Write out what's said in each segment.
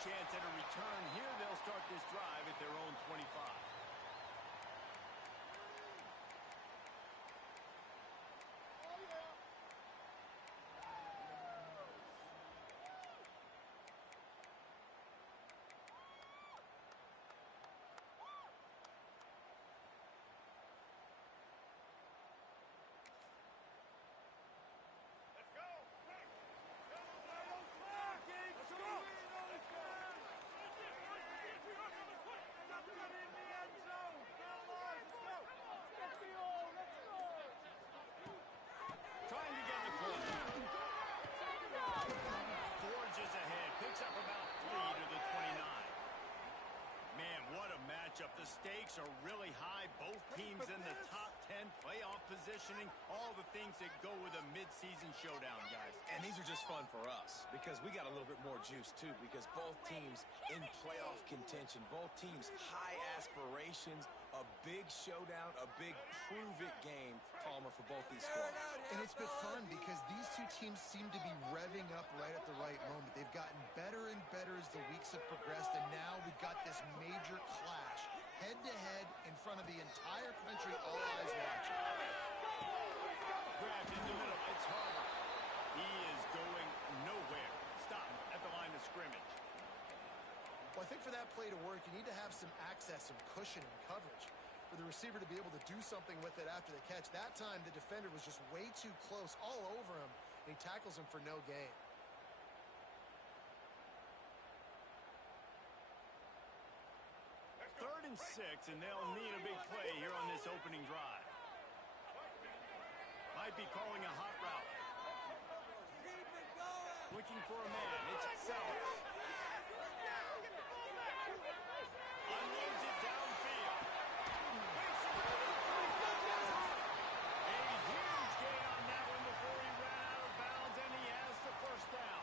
chance at a return here. They'll start this drive at their own 25. Trying to get the corner. Forges ahead. Picks up about 3 to the 29. Man, what a matchup. The stakes are really high. Both teams in the top 10, playoff positioning, all the things that go with a midseason showdown, guys. And these are just fun for us because we got a little bit more juice, too, because both teams in playoff contention, both teams high aspirations, a big showdown, a big prove-it game, Palmer, for both these squads. And it's been fun because these two teams seem to be revving up right at the right moment. They've gotten better and better as the weeks have progressed, and now we've got this major clash, head-to-head in front of the entire country, all eyes watching. Grabbed in the middle. It's Harper. He is going nowhere. Stop at the line of scrimmage. Well, I think for that play to work, you need to have some access, some cushion and coverage for the receiver to be able to do something with it after the catch. That time, the defender was just way too close, all over him, and he tackles him for no gain. Third and 6, and they'll need a big play here on this opening drive. Might be calling a hot route. Looking for a man. It's Sellers. Unloads it downfield. A huge gain on that one before he ran out of bounds, and he has the first down.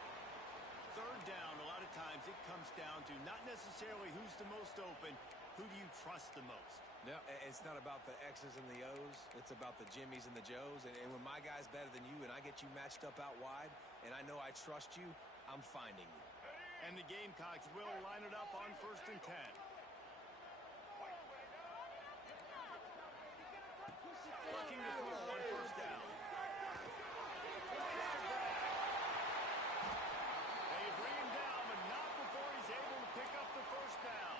Third down, a lot of times it comes down to not necessarily who's the most open, who do you trust the most? No, it's not about the X's and the O's. It's about the Jimmies and the Joes. And when my guy's better than you and I get you matched up out wide and I know I trust you, I'm finding you. And the Gamecocks will line it up on 1st and 10. Looking to throw on 1st down. They bring him down, but not before he's able to pick up the first down.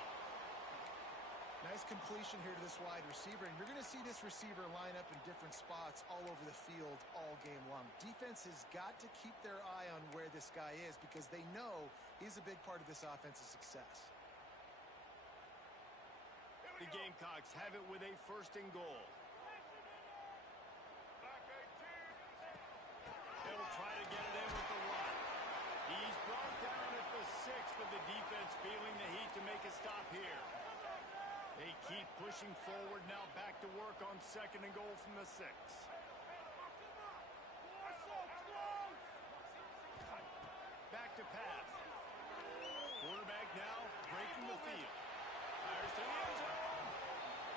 Nice completion here to this wide receiver, and you're going to see this receiver line up in different spots all over the field all game long. Defense has got to keep their eye on where this guy is because they know he's a big part of this offense's success. The Gamecocks have it with a 1st and goal. They'll try to get it in with the run. He's brought down at the 6, but the defense feeling the heat to make a stop here. They keep pushing forward, now back to work on 2nd and goal from the 6. Back to pass. Quarterback now breaking the field. Fires to the end zone.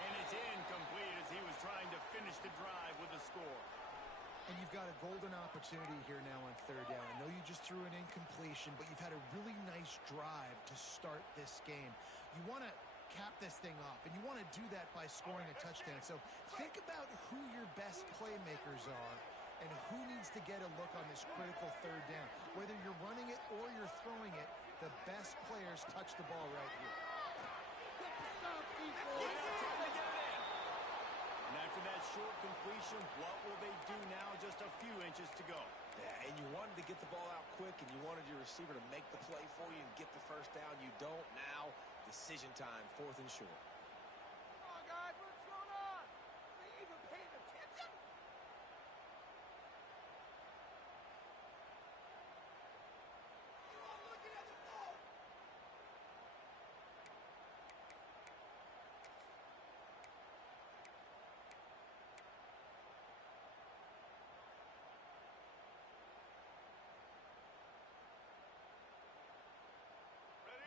And it's incomplete as he was trying to finish the drive with a score. And you've got a golden opportunity here now on 3rd down. I know you just threw an incompletion, but you've had a really nice drive to start this game. You want to cap this thing off, and you want to do that by scoring a touchdown. So think about who your best playmakers are and who needs to get a look on this critical 3rd down. Whether you're running it or you're throwing it, the best players touch the ball right here. And after that short completion, what will they do now? Just a few inches to go. Yeah, and you wanted to get the ball out quick, and you wanted your receiver to make the play for you and get the first down. You don't now. Decision time, 4th and short. Come on, guys, what's going on? Are you even paying attention? You're all looking at the ball.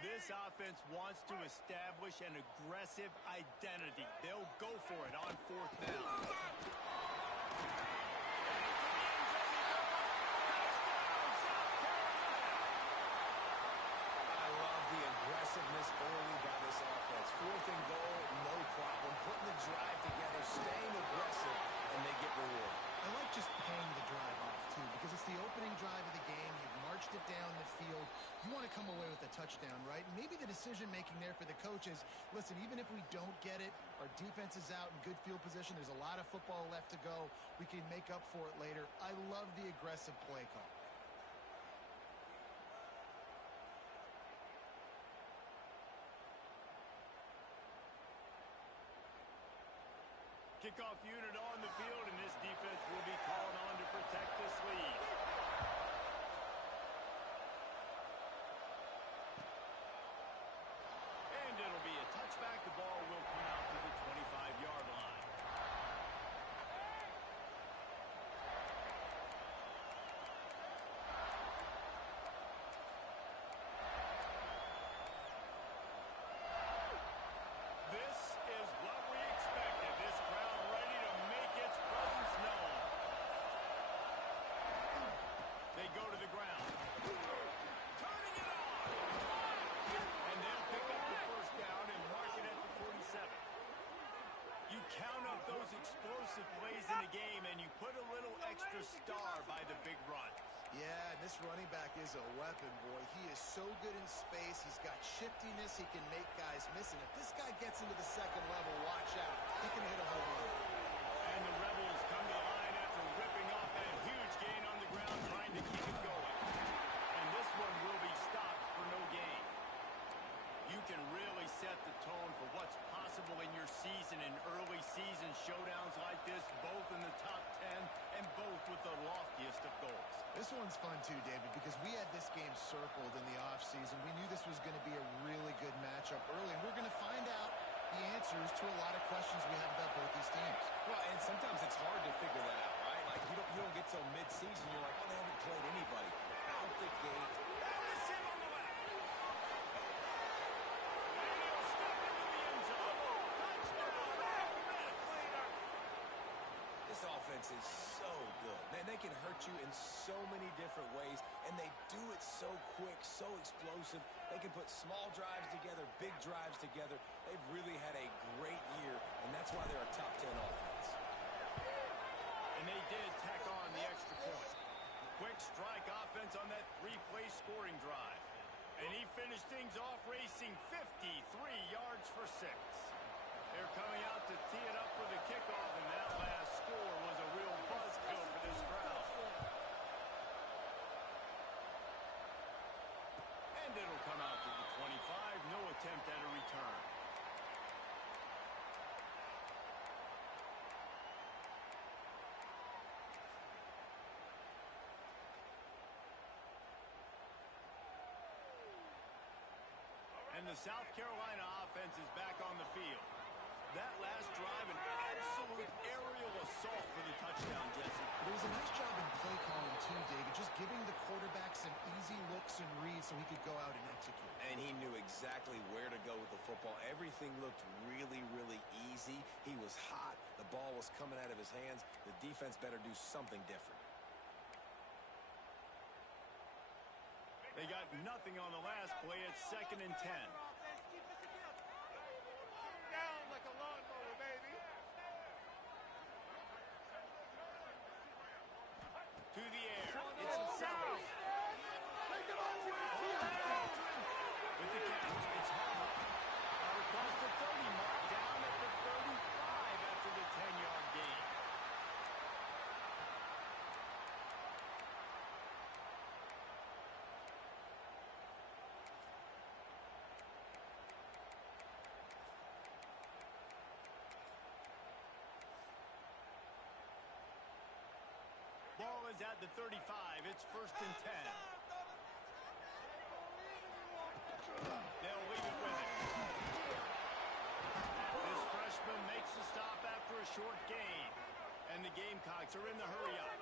This offense wants to establish an aggressive identity. They'll go for it on 4th down. I love the it down the field. You want to come away with a touchdown, right? And maybe the decision-making there for the coaches, listen, even if we don't get it, our defense is out in good field position. There's a lot of football left to go. We can make up for it later. I love the aggressive play call. Kickoff unit on the field, and this defense will be called on to protect this lead. And it'll be a touchback. The ball will come out to the 25-yard line. This is what we expected. This crowd ready to make its presence known. They go to the ground. Turning it on. And they'll pick up the first down and mark it at the 47. You count up those explosive plays in the game, and you put a little extra star by the big runs. Yeah, and this running back is a weapon, boy. He is so good in space. He's got shiftiness. He can make guys miss. And if this guy gets into the second level, watch out. He can hit a home run. And the Rebels come to the line after ripping off that huge gain on the ground, trying to keep it going. And this one will be stopped for no gain. You can really set the tone for what's possible in your season in early season showdowns like this, both in the top 10 and both with the loftiest of goals. This one's fun too, David, because we had this game circled in the offseason. We knew this was going to be a really good matchup early, and we're going to find out the answers to a lot of questions we have about both these teams. Well, and sometimes it's hard to figure that out, right? Like, you don't get till mid-season, you're like, oh, they haven't played anybody. Out the gate. That was him on the left. And he'll step into the end zone. Touchdown, Ole Miss. This offense is so good. Man, they can hurt you in so many different ways, and they do it so quick, so explosive. They can put small drives together, big drives together. They've really had a great year, and that's why they're a top 10 offense. And they did tack on the extra point. Quick strike offense on that three-play scoring drive. And he finished things off racing 53 yards for 6. They're coming out to tee it up for the kickoff, and that last score was a real buzzkill for this crowd. And it'll come out to the 25. No attempt at a return. And the South Carolina offense is back on the field. That last drive, an absolute aerial assault for the touchdown, Jesse. There was a nice job in play calling too, David, just giving the quarterback some easy looks and reads so he could go out and execute. And he knew exactly where to go with the football. Everything looked really, really easy. He was hot. The ball was coming out of his hands. The defense better do something different. They got nothing on the last play. It's 2nd and 10. Down like a lawnmower, baby. To the air. It's Sellers. Take it all the way to With the catch, it's Harmer. Out across the 30 mark, down at the 35 after the 10-yard gain. Ball is at the 35. It's 1st and 10. They'll leave it with it. This freshman makes the stop after a short gain. And the Gamecocks are in the hurry-up.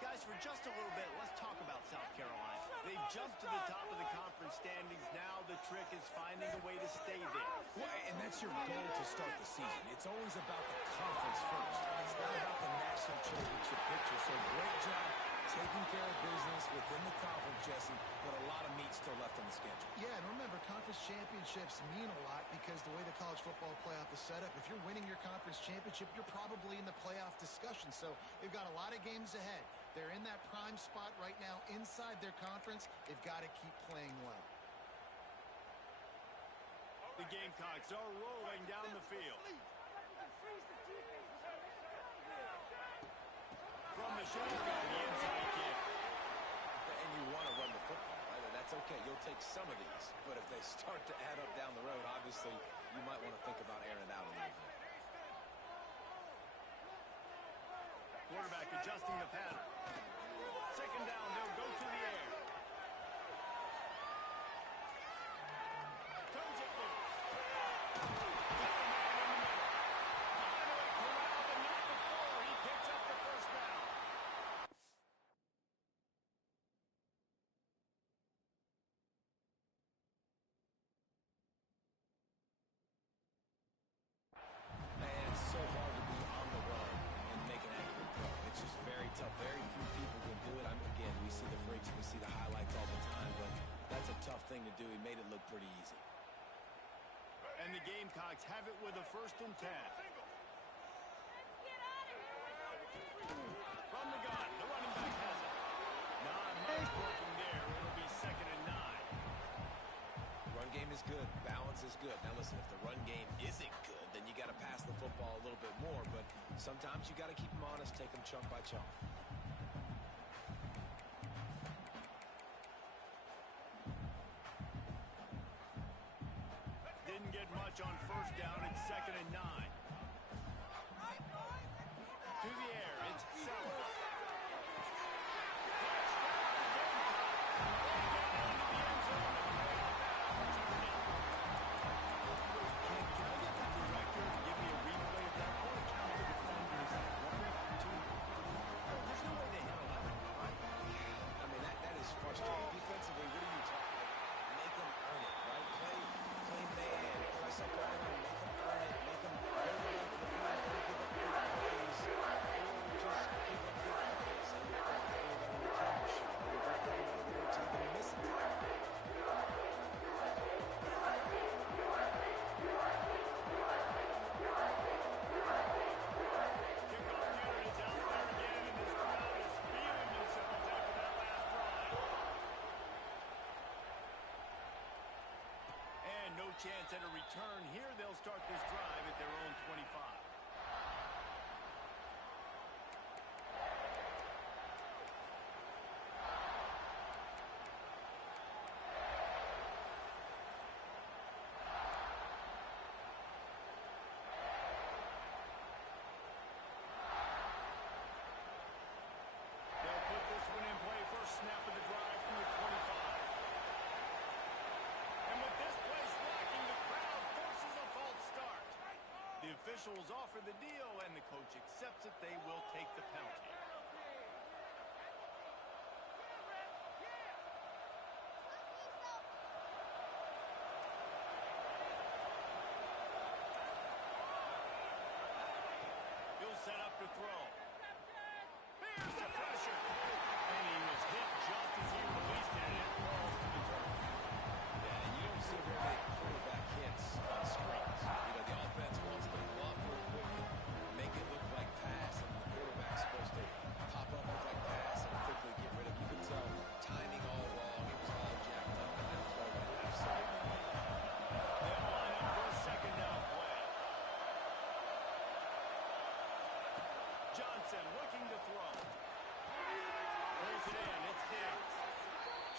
Guys, for just a little bit, let's talk about South Carolina. They've jumped to the top of the conference standings. Now the trick is finding a way to stay there. Well, and that's your goal to start the season. It's always about the conference first. It's not about the national championship picture. So great job taking care of business within the conference, Jesse, but a lot of meat still left on the schedule. Yeah, and remember, conference championships mean a lot because the way the college football playoff is set up, if you're winning your conference championship, you're probably in the playoff discussion. So they've got a lot of games ahead. They're in that prime spot right now inside their conference. They've got to keep playing well. The Gamecocks are rolling down the field. From the shotgun, the inside kick. And you want to run the football, right? That's okay. You'll take some of these. But if they start to add up down the road, obviously, you might want to think about airing it out a little bit. Quarterback adjusting the pattern. Second down, they'll go to the air. Turns it loose. Got a man in the middle. Finally corralled, but not before he picks up the first down. Man, it's so hard to be on the run and make an accurate throw. It's just very tough. Very few people can do it. Again, we see the freaks, we see the highlights all the time, but that's a tough thing to do. He made it look pretty easy. And the Gamecocks have it with a 1st and 10. From the gun, the running back has it. Not much working there. It'll be 2nd and 9. Run game is good. Balance is good. Now listen, if the run game isn't good, then you got to pass the football a little bit more, but sometimes you got to keep them honest, take them chunk by chunk. Didn't get much on 1st down. It's 2nd and 9. To the air, it's Sellers. Defensively, what are you talking about? Make them earn it, right? Play man, press up on them, make them earn it, make them hold it up to the field, don't give up big plays, or just give up big plays, and don't have anybody in the camera shot, and don't have anybody there to even miss it. Chance at a return here. They'll start this drive at their own 25. They'll put this one in play. First snap of the drive from the 25. And with this place rocking, the crowd forces a false start. The officials offer the deal, and the coach accepts it. They will take the penalty. He'll set up to throw. Here's the pressure. And he was hit just as he released it, and it falls to the turf. Yeah, and you don't see very many quarterback hits on screens. You know, the offense wants to bluff real quick, make it look like pass, and the quarterback's supposed to pop up, look like pass, and quickly get rid of it. You can tell timing all wrong. It was all jacked up, and that throw went absolutely right. They'll line up for a 2nd down play. Johnson looking to throw. Pulls it in. It's Diggs.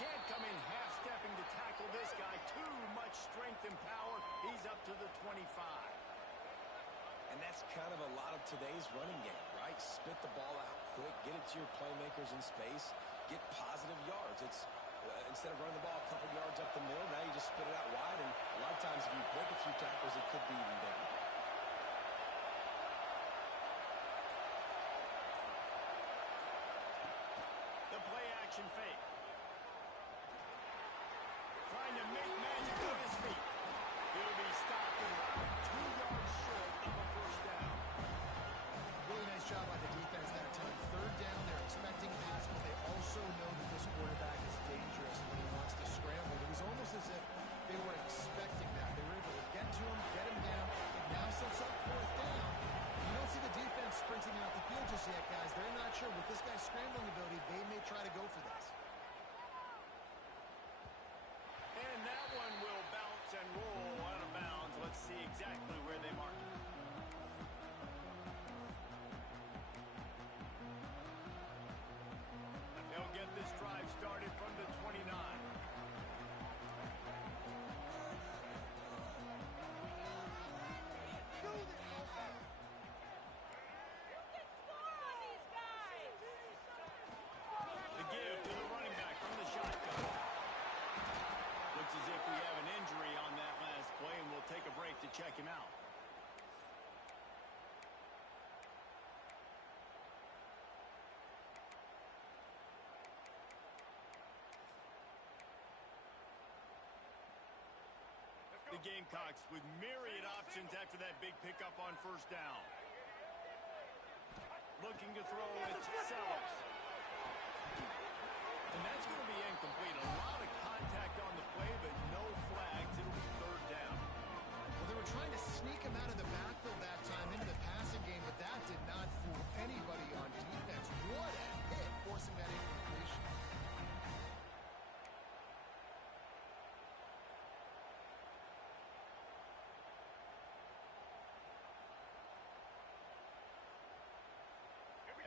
Can't come in half-stepping to tackle this guy. Too much strength and power. He's up to the 25. And that's kind of a lot of today's running game, right? Spit the ball out quick, get it to your playmakers in space, get positive yards. It's instead of running the ball a couple yards up the middle, now you just spit it out wide, and a lot of times if you break a few tackles, it could be even bigger. The play-action fake. Trying to make magic on his feet. He'll be stopped about 2 yards short of a 1st down. Really nice job by the defense that time. 3rd down, they're expecting pass, but they also know that this quarterback is dangerous when he wants to scramble. It was almost as if they were expecting that. They were able to get to him, get him down. It now sets up 4th down. You don't see the defense sprinting out the field just yet, guys. They're not sure. With this guy's scrambling ability, check him out. The Gamecocks with myriad options after that big pickup on first down. Looking to throw, it's Sellers. And that's going to be incomplete. A lot of contact on the play, but no flags. It'll be third down. Well, they were trying to sneak him out of the backfield that time into the passing game, but that did not fool anybody on defense. What a hit, forcing that incompletion.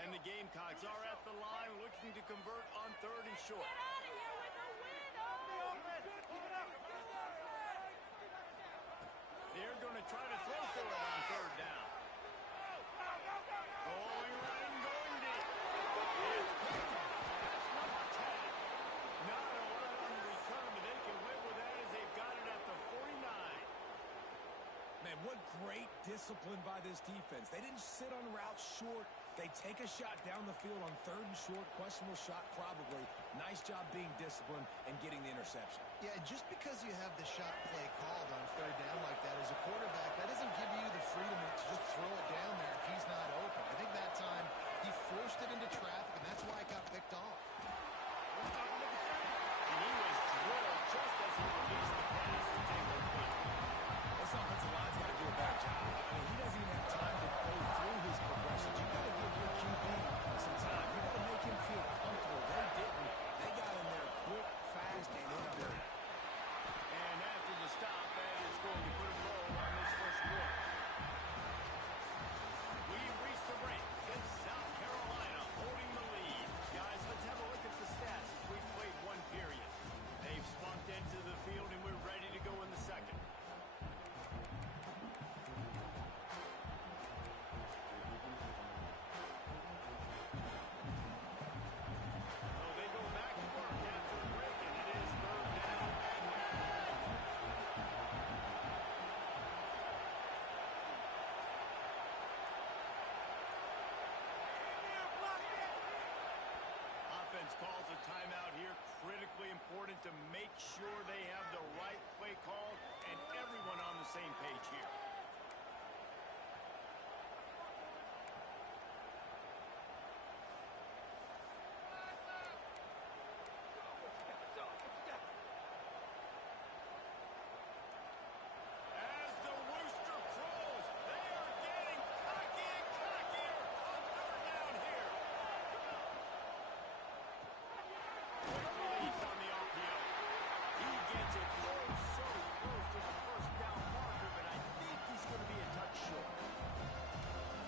And the Gamecocks are at the line looking to convert on third and short. They're going to try to throw for it on third down. Going right and going deep. It's picked up. That's number 10. Not a lot on the return, but they can live with that as they've got it at the 49. Man, what great discipline by this defense. They didn't sit on routes short. They take a shot down the field on third and short. Questionable shot, probably. Nice job being disciplined and getting the interception. Yeah, just because you have the shot play called on third down like that as a quarterback, that doesn't give you the freedom to just throw it down there if he's not open. I think that time he forced it into traffic, and that's why it got picked off. And he was drilled just as he released the pass to take the lead. This offensive line's got to do a better job. I mean, he doesn't even have time to go through his progressions. You got to give your QB some time. You got to make him feel comfortable. They didn't. They got in there quick, fast, and in a hurry. And after the stop, that is going to put a bow on this first quarter. We've reached the break. It's South Carolina holding the lead. Guys, let's have a look at the stats as we've played one period. They've spunked into the field, and we're ready to go in the second. So they go back to work after the break, and it is third down. Offense calls a timeout here. Critically important to make sure they have the right play call and everyone on the same page here. As the rooster crows, they are getting cocky and cockier on third down here. Quick release on the RPO. He gets it so close to the first down marker, but I think he's going to be a touch short.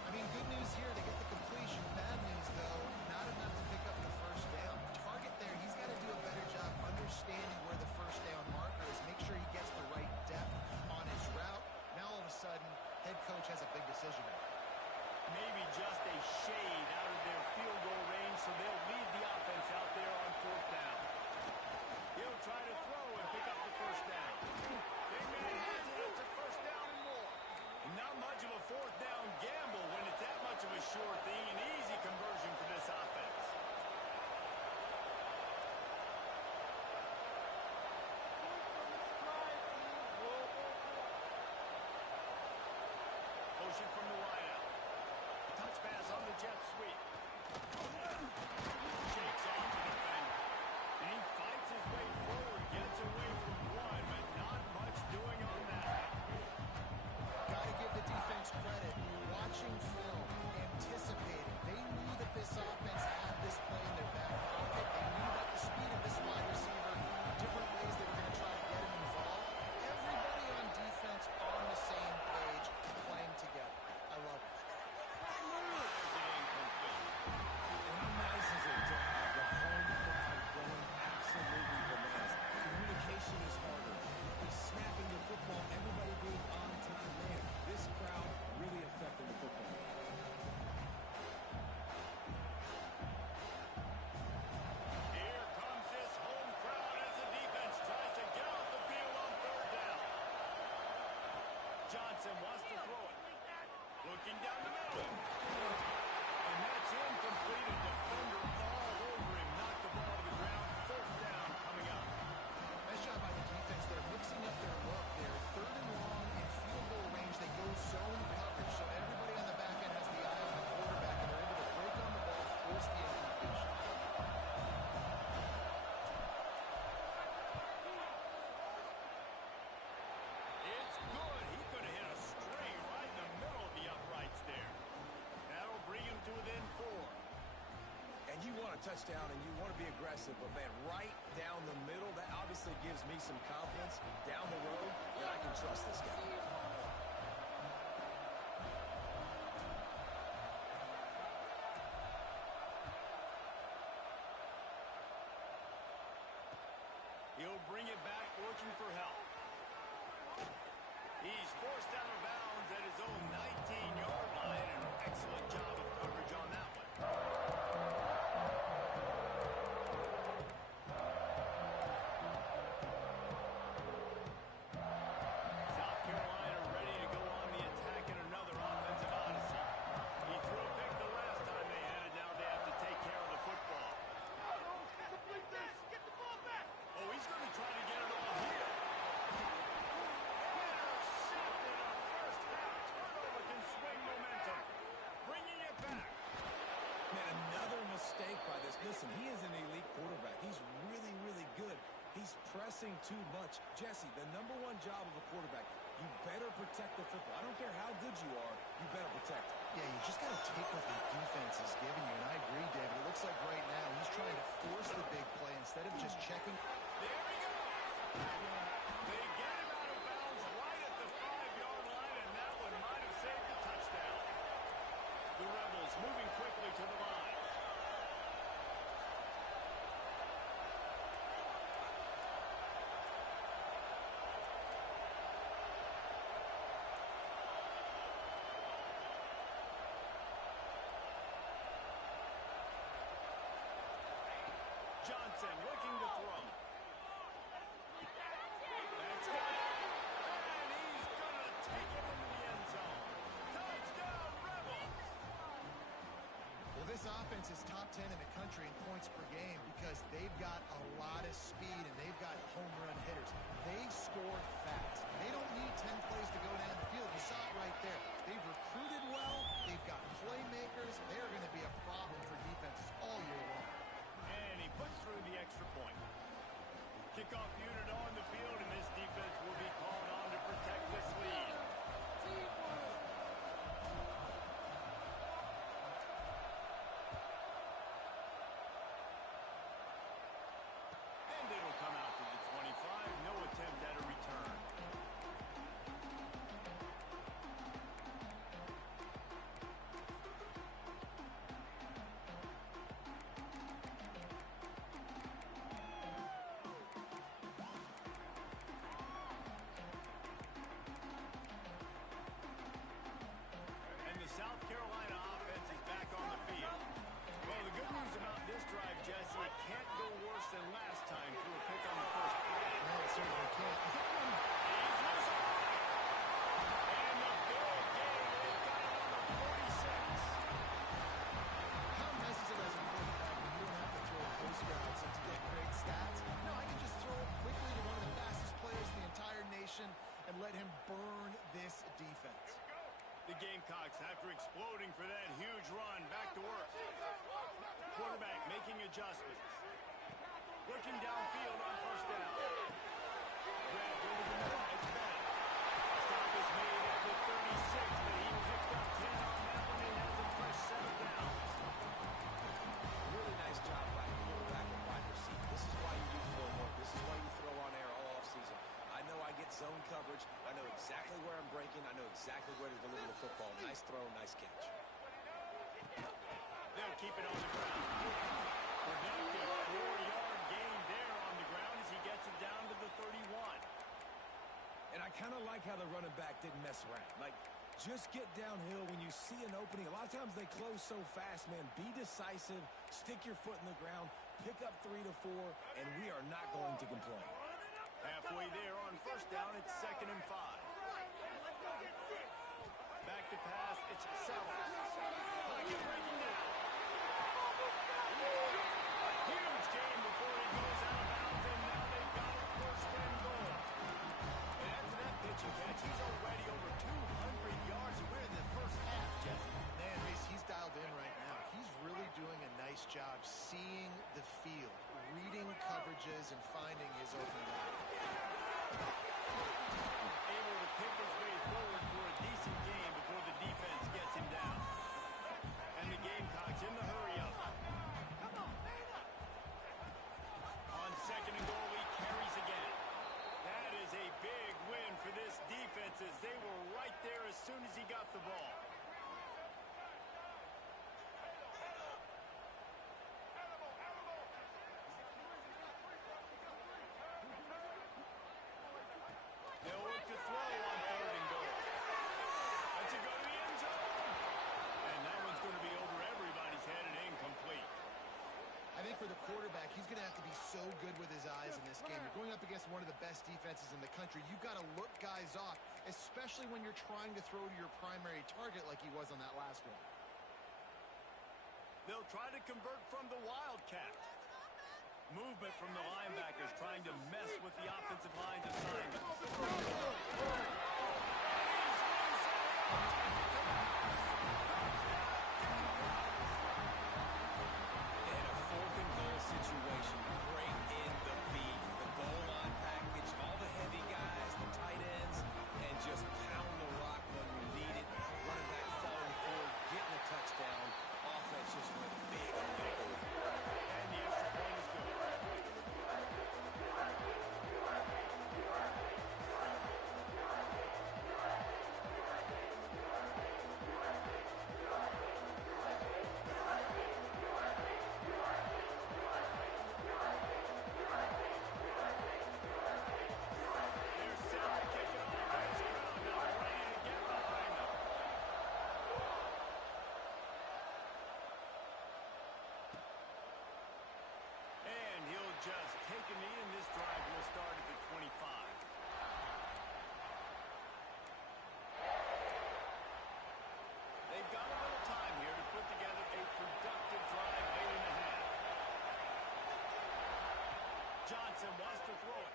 I mean, good news here, they get the completion. Bad news, though, not enough to pick up the first down. The target there, he's got to do a better job understanding where the first down marker is, make sure he gets the right depth on his route. Now, all of a sudden, head coach has a big decision to make. Maybe just a shade out of their field goal range, so they'll leave the offense out there on fourth down. He'll try to throw and pick up the first down. Big man has it. It's a first down and more. Not much of a fourth down gamble when it's that much of a sure thing. An easy conversion for this offense. Motion from the wideout. Touch pass on the jet sweep. Shakes Working down the middle. And that's incomplete. A defender all over him. Knocked the ball to the ground. Fourth down coming up. Nice job by the defense. They're mixing up their look. They're third and long in field goal range. They go zone coverage, so everybody on the back end has the eye on the quarterback, and they're able to break on the ball, force the incompletion. It's good. He could have hit a string right in the middle of the uprights there. That'll bring him to within 4. And you want a touchdown and you want to be aggressive, but man, right down the middle, that obviously gives me some confidence down the road that I can trust this guy. He'll bring it back, working for help. He's forced out of bounds at his own 19-yard line. An excellent job of coverage on that one. South Carolina ready to go on the attack in another offensive odyssey. He threw a pick the last time they had it. Now they have to take care of the football. Complete this. Get the ball back. Oh, he's going to try to get it all here. Intercepted. A first half turnover can swing momentum. Bringing it back. Man, another mistake by this. Listen, he is an elite quarterback. He's really, really good. He's pressing too much. Jesse, the number one job of a quarterback, you better protect the football. I don't care how good you are, you better protect it. Yeah, you just got to take what the defense is giving you, and I agree, David. It looks like right now he's trying to force the big play instead of just checking. There he goes. They get him out of bounds right at the 5-yard line, and that one might have saved the touchdown. The Rebels moving quickly to the line. Johnson looking to throw. That's got it. And he's going to take it into the end zone. Touchdown, Rebels. Well, this offense is top 10 in the country in points per game because they've got a lot of speed and they've got home run hitters. They score fast. They don't need 10 plays to go down the field. You saw it right there. They've recruited well. They've got playmakers. They're going to be a problem for defenses all year long. And he puts through the extra point. Kickoff unit on the field, and this defense will be called on to protect this lead. And it'll come out to the 25. No attempt at a return. And the South Carolina offense is back on the field. Well, the good news about this drive, Jesse, it can't go worse than last time through a pick on the first play. No, it certainly can't. He's losing. And the big game, they've got it on the 46. How nice is it as a quarterback when you don't have to throw post routes and to get great stats? No, I can just throw it quickly to one of the fastest players in the entire nation and let him burn this defense. The Gamecocks, after exploding for that huge run, back to work. Quarterback making adjustments. Looking downfield on first down. Grab over the middle. It's Bennett. Stop is made at the 36, but he picked up 10 on that one and has a fresh set of downs. Really nice job by the quarterback and wide receiver. This is why you do film work. This is why you throw on air all offseason. I know I get zone coverage. I know exactly where I'm breaking. I know exactly where to deliver the football. Nice throw, nice catch. They'll keep it on the ground. Productive 4-yard gain there on the ground as he gets it down to the 31. And I kind of like how the running back didn't mess around. Like, just get downhill when you see an opening. A lot of times they close so fast, man. Be decisive, stick your foot in the ground, pick up 3 to 4, and we are not going to complain. Halfway there on first down, it's 2nd and 5. Back to pocket pass. It's Sellers. Pocket breaking down. Huge game before he goes out of bounds, and now they've got it first and goal. And after that pitch and catch, he's already over 200 yards. We're in the first half, Jesse. Man, Reese, he's dialed in right now. He's really doing a nice job seeing the field, reading coverages, and finding his open guy. Able to pick his way forward for a decent game before the defense gets him down. And the Gamecocks in the hurry-up. On second and goal, he carries again. That is a big win for this defense as they were right there as soon as he got the ball. They'll look to throw on third and goal. Let's it go to the end zone. And that one's going to be over everybody's head and incomplete. I think for the quarterback, he's going to have to be so good with his eyes in this game. You're going up against one of the best defenses in the country. You've got to look guys off, especially when you're trying to throw to your primary target like he was on that last one. They'll try to convert from the Wildcat. Movement from the linebackers trying to mess with the offensive line's assignments. In a fourth and goal situation, bring in the beef, the goal line package, all the heavy guys, the tight ends, and just pound the rock when you need it. Running back falling forward, getting a touchdown. Offense just went big on that goal. And the extra point is good. They're set to kick it off. There's Crown now ready to get behind them. And he'll just take a knee, and this drive will start at the 25. They've got a little time here to put together a productive drive late in the half. Johnson wants to throw it.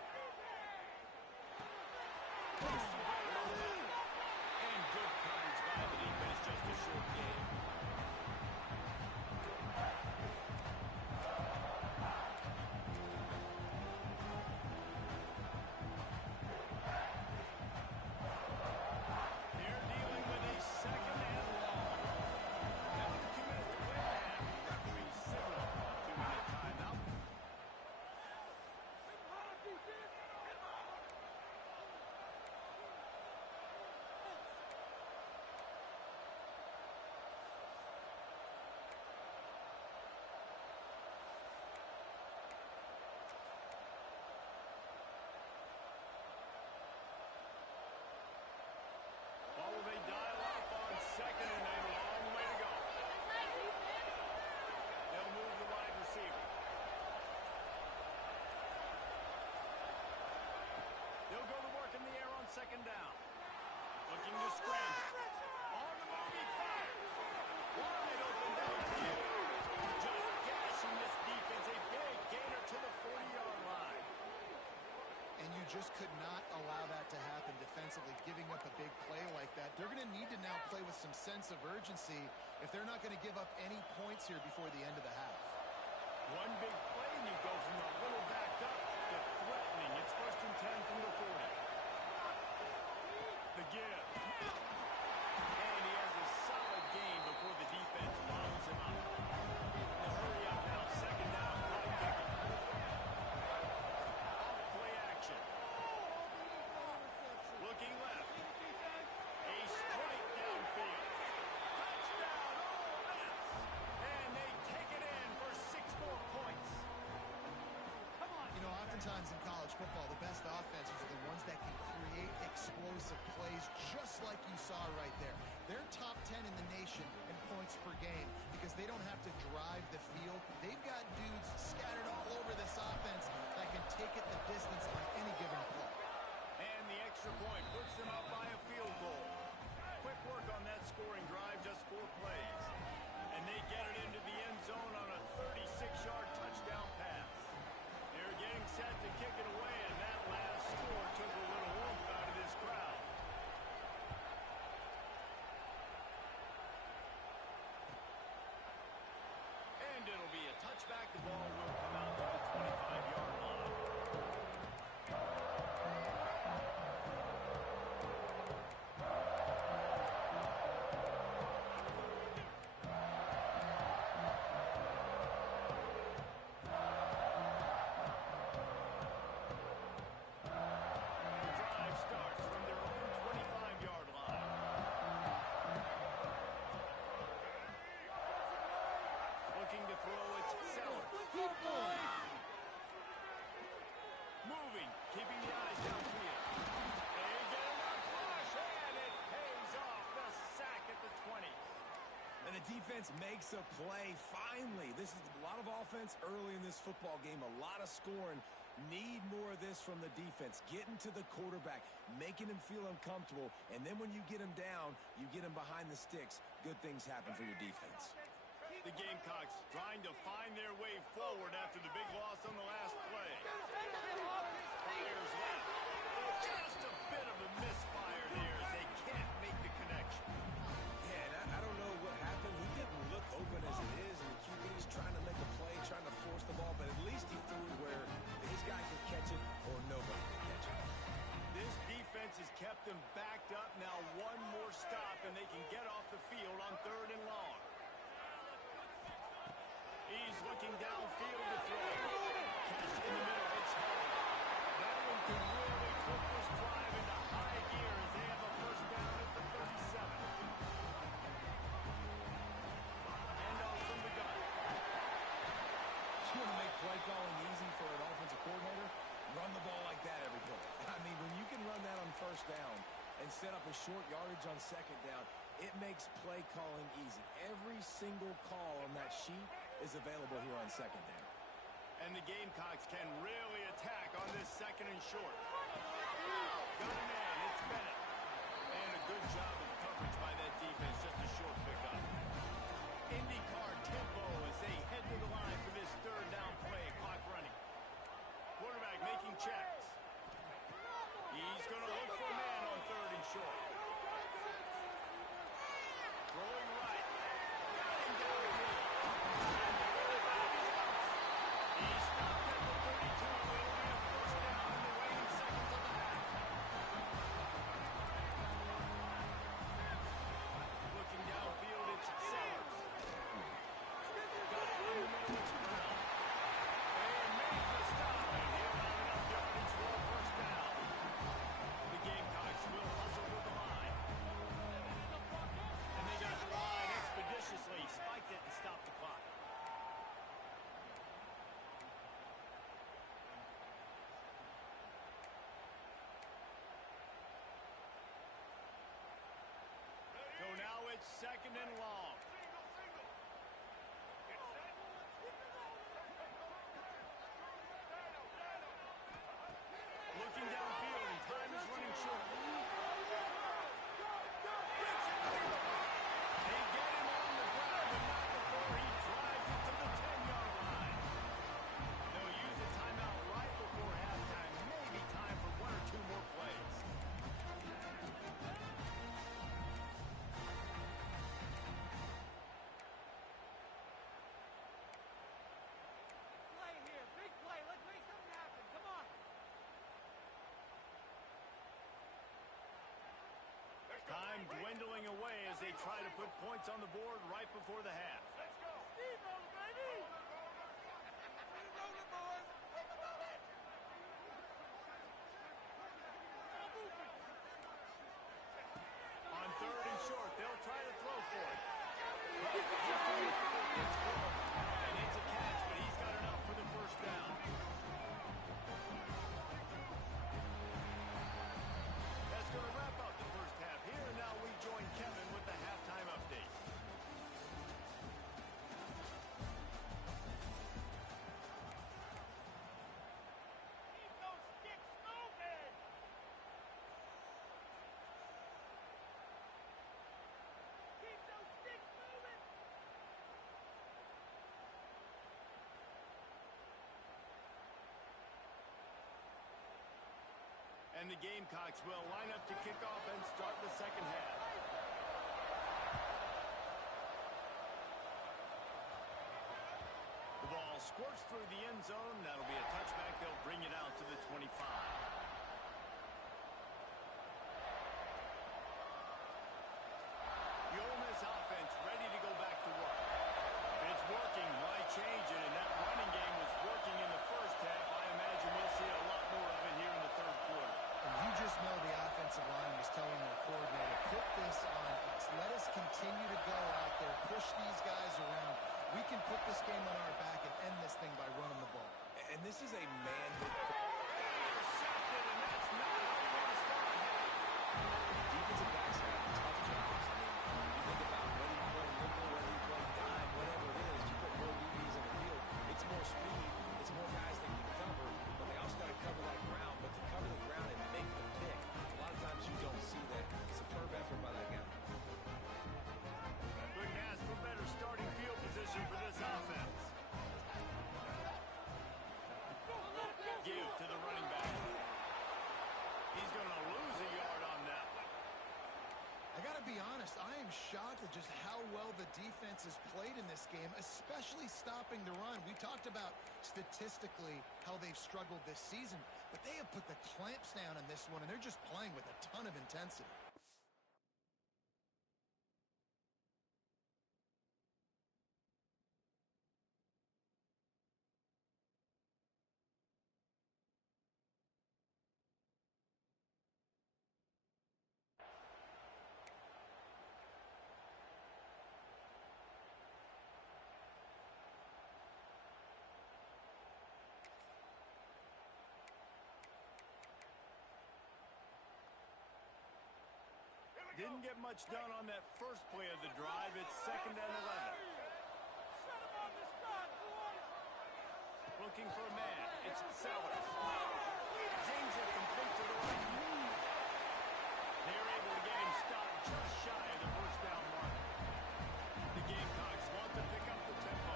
Close to goal on the back. And good coverage by the defense, just a short game. They're dealing with a second and long. Now with 2 minutes to play in the half, referee signal a 2-minute timeout. What will they dial up on second and a long way to go? They'll move the wide receiver. They'll go to work in the air on second down. Looking to scramble. On the move, he fires. Wide open downfield. Just gashing this defense. A big gainer to the 40-yard line. And you just could not allow that to happen defensively, giving up a big play like that. They're going to need to now play with some sense of urgency if they're not going to give up any points here before the end of the half. One big play, and you go from a little back up to threatening. It's first and 10 from the 40. The give. And he has a solid gain before the defense bottles him up. The hurry up now, second down, clock ticking. Off play action. Looking left. A strike downfield. Touchdown, Ole Miss. And they take it in for 6 more points. You know, oftentimes in college football, the best offenses are the ones that can create explosive plays just like you saw right there. They're top 10 in the nation in points per game because they don't have to drive the field. They've got dudes scattered all over this offense that can take it the distance on any given play. And the extra point puts them up by a field goal. Quick work on that scoring drive, just 4 plays. And they get it into the end zone on a 36-yard touchdown pass. They're getting set to kick it away, and that last score took a little warmth out of this crowd. And it'll be a touchback. The ball will come out to the 25-yard line. Looking to throw it, Sellers. Moving, keeping the eyes downfield. They get enough push, and it pays off. The sack at the 20. And the defense makes a play. Finally, this is a lot of offense early in this football game, a lot of scoring. Need more of this from the defense. Getting to the quarterback, making him feel uncomfortable, and then when you get him down, you get him behind the sticks. Good things happen for your defense. The Gamecocks trying to find their way forward after the big loss on the last play. Fires left. Just a bit of a misfire there as they can't make the connection. Yeah, and I don't know what happened. He didn't look open as it is, and the QB's trying to make a play, trying to force the ball, but at least he threw where his guy could catch it or nobody could catch it. This defense has kept them backed up. Now one more stop, and they can get off the field on 3rd and long. He's looking downfield to throw. Catch in the middle. It's hard. That one can really put this drive into high gear as they have a first down at the 37. End off from the gun. You want to make play calling easy for an offensive coordinator? Run the ball like that every play. I mean, when you can run that on first down and set up a short yardage on second down, it makes play calling easy. Every single call on that sheet is available here on second down. And the Gamecocks can really attack on this 2nd and short. Got a man, it's Bennett. And a good job of coverage by that defense, just a short pickup. IndyCar tempo as they head to the line for this 3rd down play, clock running. Quarterback making checks. He's going to look for a man on 3rd and short. Throwing right. Got him downfield. He's stopped at the 32. It'll be a first down in the waning seconds of the half. Looking downfield, it's Sellers. Got it in the middle, it's Brown. They make the stop, and he'll have enough yardage for a first down. The Gamecocks will hustle to the line. And they got the line expeditiously, spiked it, and stopped the clock. So now it's 2nd and long. Looking downfield, and time is running short. They get him on the ground, but not before he drives it to the 10-yard line. They'll use a timeout right before halftime. Maybe time for 1 or 2 more plays. Play here, big play. Let's make something happen. Come on. Time dwindling away as they try to put points on the board right before the half. Let's go. Steamroller, baby. Steamroller, boys. On 3rd and short, they'll try to throw for it. And it's a catch, but he's got enough for the first down. That's going to wrap up the first half. Here and now we join Kevin with the halftime update. And the Gamecocks will line up to kick off and start the second half. The ball squirts through the end zone. That'll be a touchback. They'll bring it out to the 25. The Ole Miss offense ready to go back to work. If it's working, why change it? And that running game was working in the first half. I imagine we'll see a lot more of it here in the third quarter. And you just know the offensive line was telling their coordinator, put this on us. Let us continue to go out there, push these guys around. We can put this game on our back and end this thing by running the ball. And this is a manhood. Intercepted, and that's not how you want to start a half. Defensive backs have tough jobs. I mean, you think about whether you play nickel, whether you play dime, whatever it is, you put more DBs on the field. It's more speed, it's more guys that can cover, but they also got to cover that ground. But to cover the ground and make the pick, a lot of times you don't see that. Superb effort by that guy. Couldn't ask for better starting field position for this offense. Give to the running back. He's going to lose a yard on that one. I got to be honest, I am shocked at just how well the defense has played in this game, especially stopping the run. We talked about statistically how they've struggled this season, but they have put the clamps down in this one, and they're just playing with a ton of intensity. Didn't get much done on that first play of the drive. It's 2nd and 11. Looking for a man. It's Sellers. Zings it complete to the right. They're able to get him stopped just shy of the first down mark. The Gamecocks want to pick up the tempo.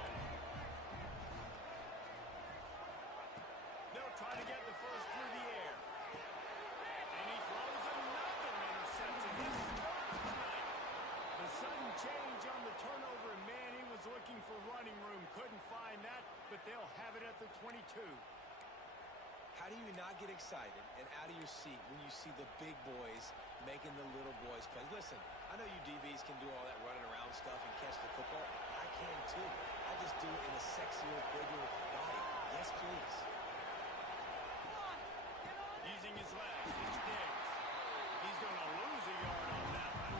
They'll try to get the first through the air. And he throws another interception. His third tonight. The sudden change on the turnover, and man, he was looking for running room. Couldn't find that, but they'll have it at the 22. How do you not get excited and out of your seat when you see the big boys making the little boys play? Listen, I know you DBs can do all that running around stuff and catch the football. I can too. I just do it in a sexier, bigger body. Yes, please. Using his legs, it's Diggs. He's going to lose a yard on that one.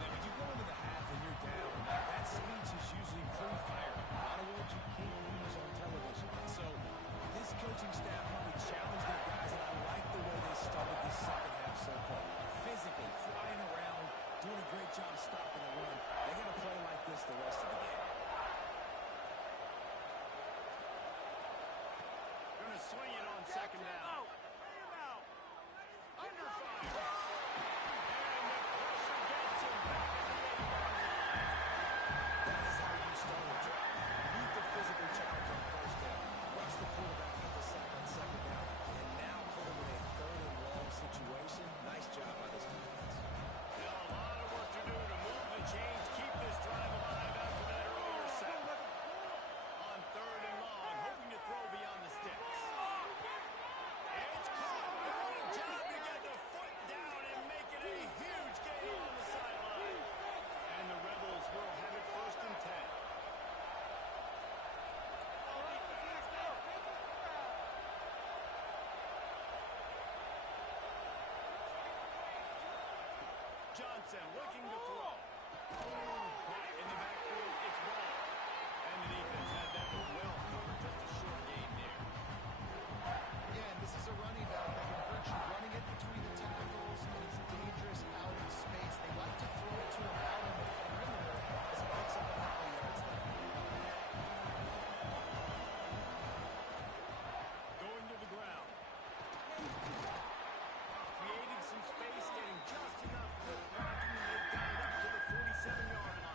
Now, when you go into the half and you're down, that speech is usually pretty fiery. A lot of words you can't use on television. And so this coaching staff probably challenged their guys, and I like the way they started this second half so far. Physically, flying around, doing a great job stopping the run. They got to play like this the rest of the game. Going to swing it on 2nd down. Under fire. And the pressure gets him back at the 8-yard line. That is how you start a drive. Meet the physical challenge on first down. Rush the quarterback, get the sack on 2nd down, and now put him in a 3rd and long situation. Nice job by this defense. Still a lot of work to do to move the chains, keep this drive alive after that earlier sack. On 3rd and long, hoping to throw beyond the sticks. It's caught. Good job to get the foot down and make it a huge gain on the sideline. And the Rebels will have it 1st and 10. Johnson looking to throw. Caught in the backfield, it's ball. And the defense had that well covered, just a short gain there. Again, this is a running back that can hurt you. Running it between the tackles, and he's dangerous out in space. They like to throw it to him out on the perimeter as he picks up a couple yards there. Going to the ground. Creating some space, getting just enough quick blocking, and they've got it up to the 47-yard line.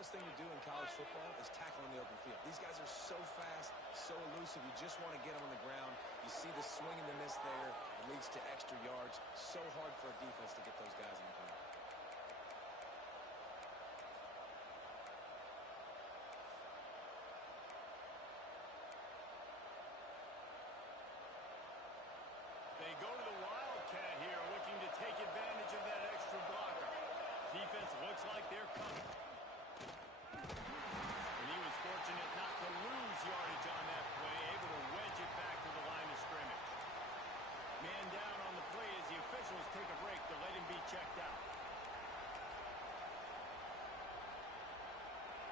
hardest thing to do in college football is tackle in the open field. These guys are so fast, so elusive. You just want to get them on the ground. You see the swing and the miss there. It leads to extra yards. So hard for a defense to get those guys on the ground. They go to the Wildcat here, looking to take advantage of that extra blocker. Defense looks like they're coming. And he was fortunate not to lose yardage on that play, able to wedge it back to the line of scrimmage. Man down on the play as the officials take a break to let him be checked out.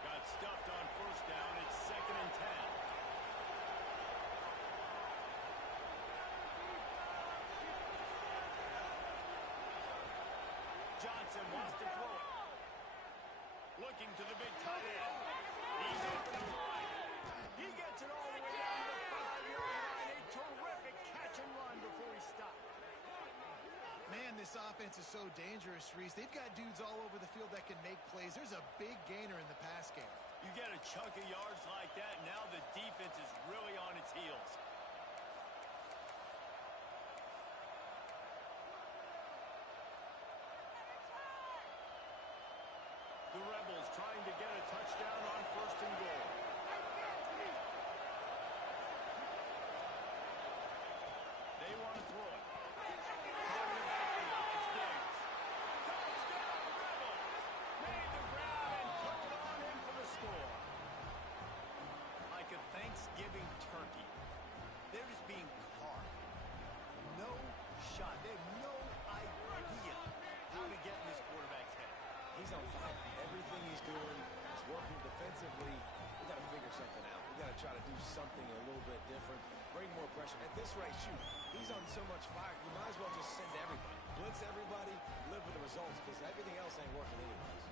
Got stuffed on first down. It's 2nd and 10. Johnson wants to throw it. Looking to the big tight end. He's open and wide. He gets it all the way down to the 5-yard line. A terrific catch and run before he stopped. Man, this offense is so dangerous, Reese. They've got dudes all over the field that can make plays. There's a big gainer in the pass game. You get a chunk of yards like that, now the defense is really on its heels. The Rebels trying to get a touchdown on 1st and goal. They want to throw it. It's Diggs. Touchdown, Rebels! Made the grab and took it on in for the score. Like a Thanksgiving turkey. They're just being carved. No shot. They have no idea how to get in this quarterback's head. He's on fire. Everything he's doing is working defensively. We got to figure something out. We got to try to do something a little bit different. Bring more pressure. At this rate, shoot, he's on so much fire, you might as well just send everybody. Blitz everybody, live with the results, because everything else ain't working anyways.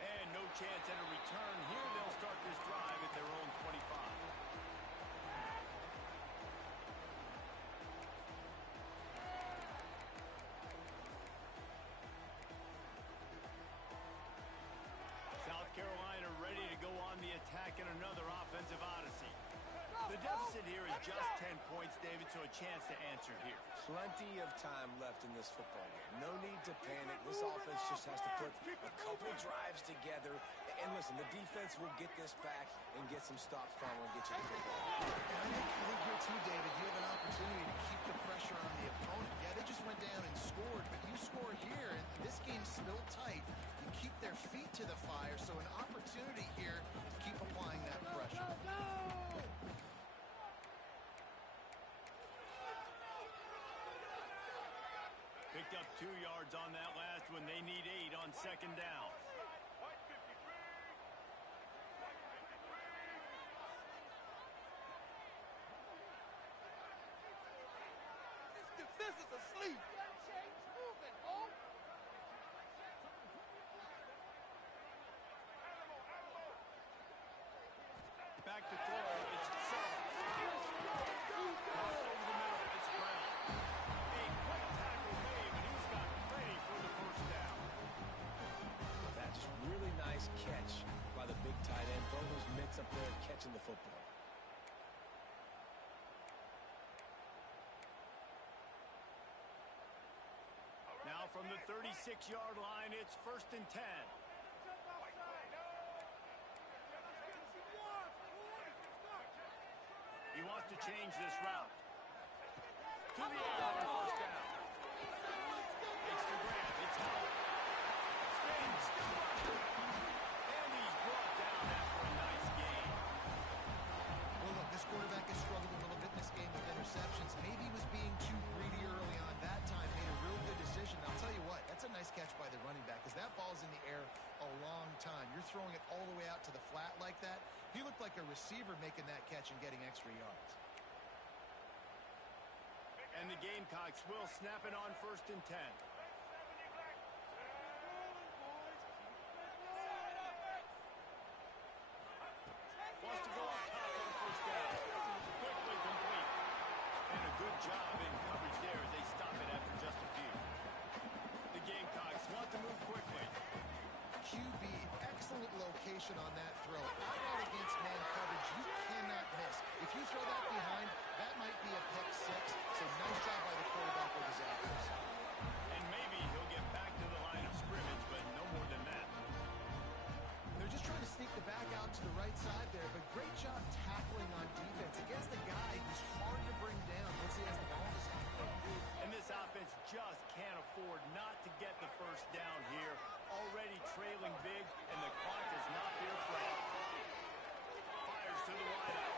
And no chance at a return here. They'll start this drive at their own 25. South Carolina ready to go on the attack in another offensive odyssey. The deficit here is just 10 points, David, so a chance to answer here. Plenty of time left in this football game. No need to panic. This offense just has to put a couple drives together. And listen, the defense will get this back and get some stops following and get you the football. And I think here too, David, you have an opportunity to keep the pressure on the opponent. Yeah, they just went down and scored, but you score here, and this game's still tight. You keep their feet to the fire, so an opportunity here to keep applying that pressure. Picked up 2 yards on that last one. They need 8 on 2nd down. This is asleep. Moving, Home. Back to throw. It's Sellers. Over the middle. It's Brown. A quick tackle made, but he's got plenty for the 1st down. That just really nice catch by the big tight end. Throw those mitts up there catching the football. Now from the 36-yard line, it's 1st and 10. He wants to change this route. To the air on 1st down. It's the grab. It's Howard. Spins. And he's brought down after a nice gain. Well, look, this quarterback has struggled a little bit in this game with interceptions. Maybe he was being too greedy early on. That time made a real good decision. I'll tell you what, that's a nice catch by the running back, because that ball's in the air a long time. You're throwing it all the way out to the flat like that. He looked like a receiver making that catch and getting extra yards. And the Gamecocks will snap it on 1st and 10. Wants to go up top on 1st down. Quickly complete. And a good job in coverage there. location on that throw. Out against man coverage, you cannot miss. If you throw that behind, that might be a pick six. So nice job by the quarterback with his accuracy. And maybe he'll get back to the line of scrimmage, but no more than that. They're just trying to sneak the back out to the right side there, but great job tackling on defense against a guy who's hard to bring down once he has the ball in his hand. And this offense just can't afford not to get the first down here. Already trailing big, and the clock is not their friend. Fires to the wideout.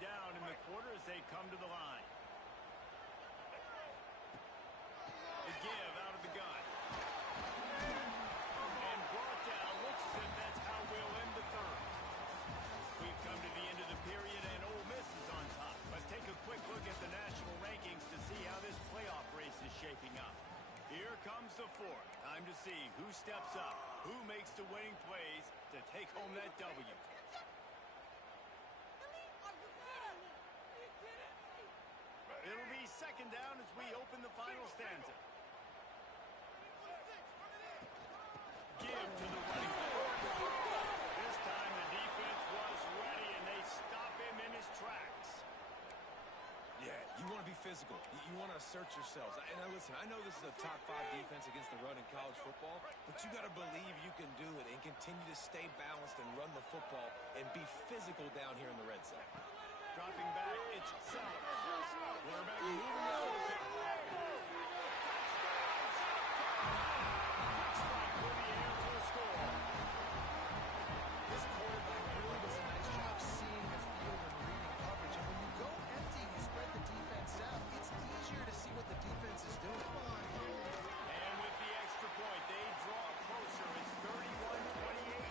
Down in the quarter as they come to the line. The give out of the gun. And brought down. Looks as if that's how we'll end the third. We've come to the end of the period, and Ole Miss is on top. Let's take a quick look at the national rankings to see how this playoff race is shaping up. Here comes the fourth. Time to see who steps up, who makes the winning plays to take home that W. It'll be second down as we open the final stanza. Give to the running back. This time the defense was ready, and they stop him in his tracks. Yeah, you want to be physical. You want to assert yourselves. And now listen, I know this is a top 5 defense against the run in college football, but you got to believe you can do it and continue to stay balanced and run the football and be physical down here in the red zone. Dropping back, it's Sellers. Quarterback moving out of the pit. Strike for the air for a score. This quarterback really does a nice job seeing the field and reading coverage. And when you go empty, you spread the defense out. It's easier to see what the defense is doing. And with the extra point, they draw closer. It's 31-28.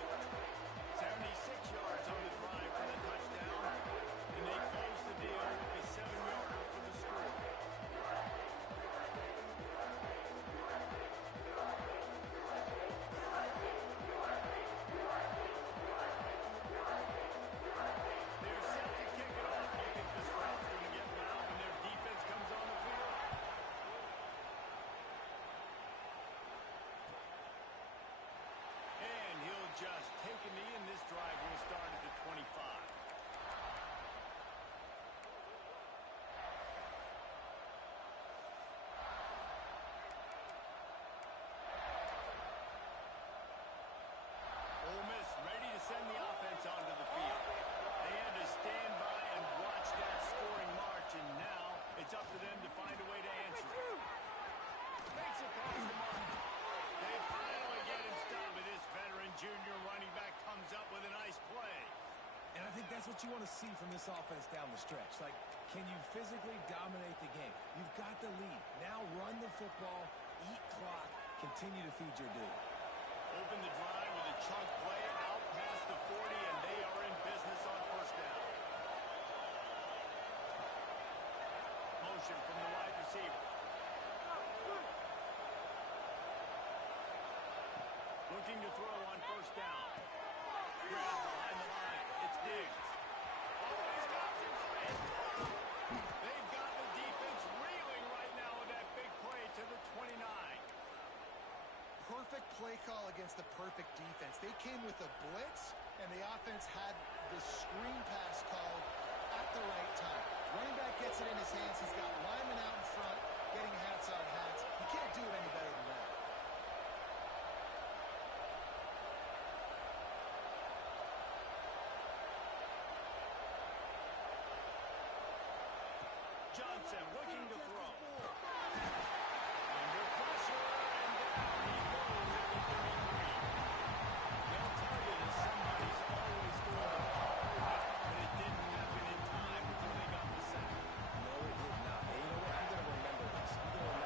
76 yards on the drive for the touchdown. And they close the deal with a 7-yarder for the score. They're set to kick it off. You think this crowd's going to get loud when their defense comes on the field? And he'll just take a knee, and this drive will start at the 25. Ole Miss ready to send the offense onto the field. They had to stand by and watch that scoring march, and now it's up to them to find a way to answer it. Makes it past the mark. They finally get him stopped, and this veteran junior running back comes up with a nice play. And I think that's what you want to see from this offense down the stretch. Like, can you physically dominate the game? You've got the lead. Now run the football, eat clock, continue to feed your dude. Open the drive with a chunk play out past the 40, and they are in business on first down. Motion from the wide receiver. Looking to throw on first down. Grab behind the line. It's Diggs. Oh, he's got some speed. They've got the defense reeling right now with that big play to the 29. Perfect play call against the perfect defense. They came with a blitz, and the offense had the screen pass called at the right time. Running back gets it in his hands. He's got linemen out in front getting hats on hats. You can't do it any better than that. Johnson looking to throw. Under pressure, and down he goes at the 33. They'll tell you that somebody's always going to ball, but it didn't happen in time before they got the sack. No, it did not. And you know what? I'm going to remember this. I'm going to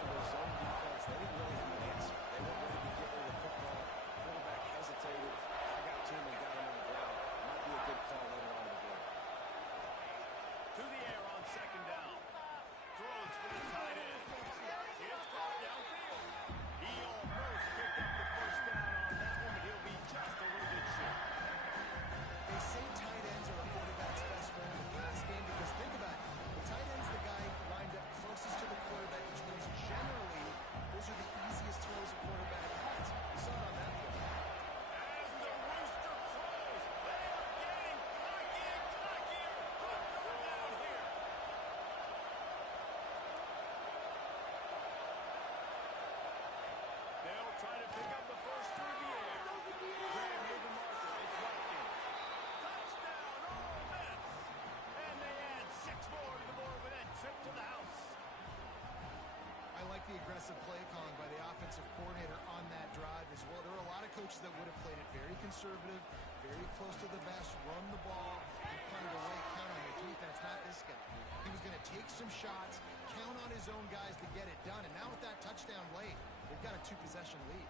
aggressive play calling by the offensive coordinator on that drive as well. There were a lot of coaches that would have played it very conservative, very close to the vest, run the ball, and punt it away, count on your defense. Not this guy. He was going to take some shots, count on his own guys to get it done, and now with that touchdown late, they've got a 2-possession lead.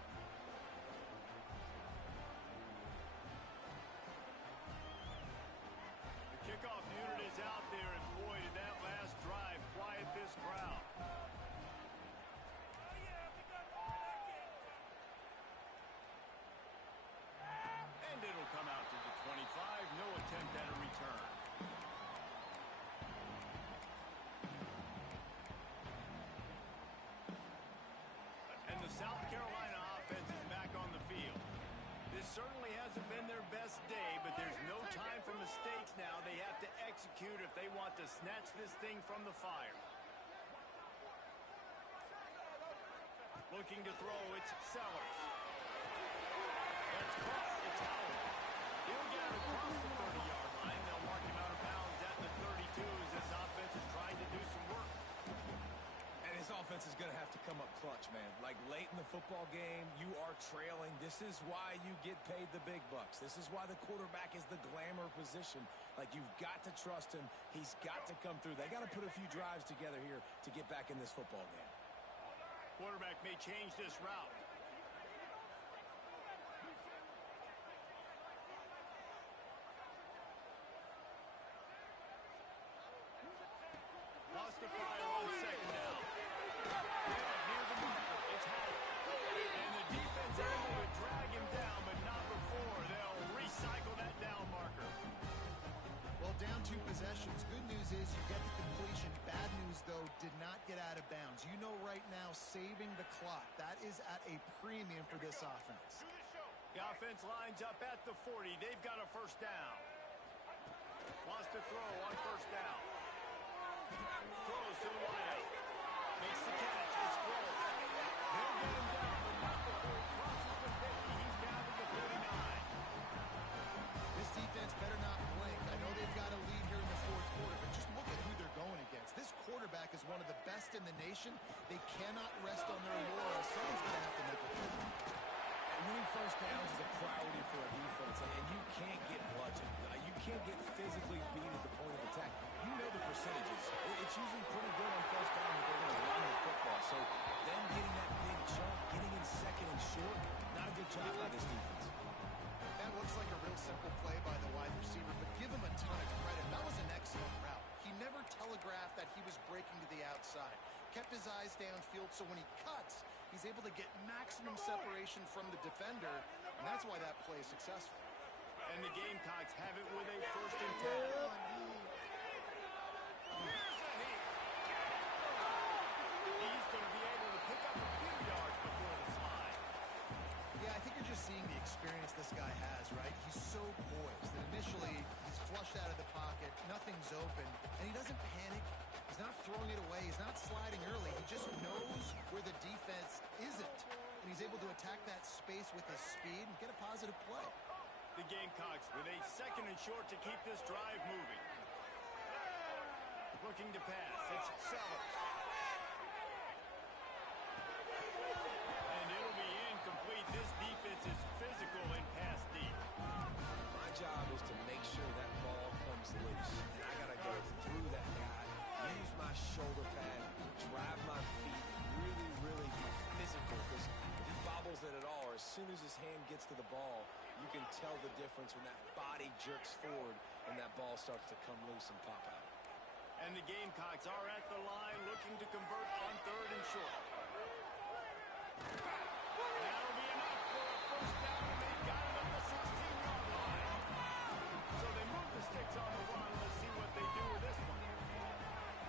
The kickoff unit is out there, and boy, did that last drive quiet this crowd. And it'll come out to the 25. No attempt at a return. And the South Carolina offense is back on the field. This certainly hasn't been their best day, but there's no time for mistakes now. They have to execute if they want to snatch this thing from the fire. Looking to throw, it's Sellers. That's caught. It's Howard. He'll get it across the 30-yard line. They'll mark him out of bounds at the 32 as this offense is trying to do some work. And his offense is going to have to come up clutch, man. Like late in the football game, you are trailing. This is why you get paid the big bucks. This is why the quarterback is the glamour position. Like, you've got to trust him. He's got to come through. They got to put a few drives together here to get back in this football game. Quarterback may change this route. Lost the fire on second down. Near the marker, it's Howard. And the defense able to drag him down, but not before. They'll recycle that down marker. Well, down 2 possessions. Good news is you get the completion. Bad news, though, did not get out of bounds. You know right now, saving the clock, that is at a premium for this offense. The offense lines up at the 40. They've got a first down. Wants to throw on first down. Throws to the wideout. Makes the catch. It's Kroll. They'll get him down, but not before he crosses the 50. He's down to the 49. This defense better not blink. I know they've got a lead here in the fourth quarter, but just look at who they're going against. This quarterback is one of the best in the nation. They cannot rest on their laurels. Someone's going to have to make a play. Winning first downs is a priority for a defense, and you can't get bludgeoned. You can't get physically beat at the point of attack. You know the percentages. It's usually pretty good on first down if they're going to run the football. So them getting that big jump, getting in second and short, not a good job by this defense. That looks like a real simple play by the wide receiver, but give him a ton of credit. That was an excellent route. He never telegraphed that he was breaking to the outside. Kept his eyes downfield, so when he cuts, he's able to get maximum separation from the defender, and that's why that play is successful. And the Gamecocks have it with a first and 10. Here's a hit. He's going to be able to pick up a few yards before the slide. Yeah, I think you're just seeing the experience this guy has, right? He's so poised that initially he's flushed out of the pocket, nothing's open, and he doesn't panic. He's not throwing it away. He's not sliding early. He just knows where the defense isn't, and he's able to attack that space with his speed and get a positive play. The Gamecocks with a second and short to keep this drive moving. Looking to pass. It's Sellers. And it'll be incomplete. This defense is physical and pass deep. My job is to make sure that ball comes loose. And I got to go through that guy, use my shoulder pad, drive my feet, really, really be physical. Because if he bobbles it at all, or as soon as his hand gets to the ball, you can tell the difference when that body jerks forward and that ball starts to come loose and pop out. And the Gamecocks are at the line looking to convert on third and short. That'll be enough for a first down, and they've got it at the 16-yard line. So they move the sticks on the run. Let's see what they do with this one.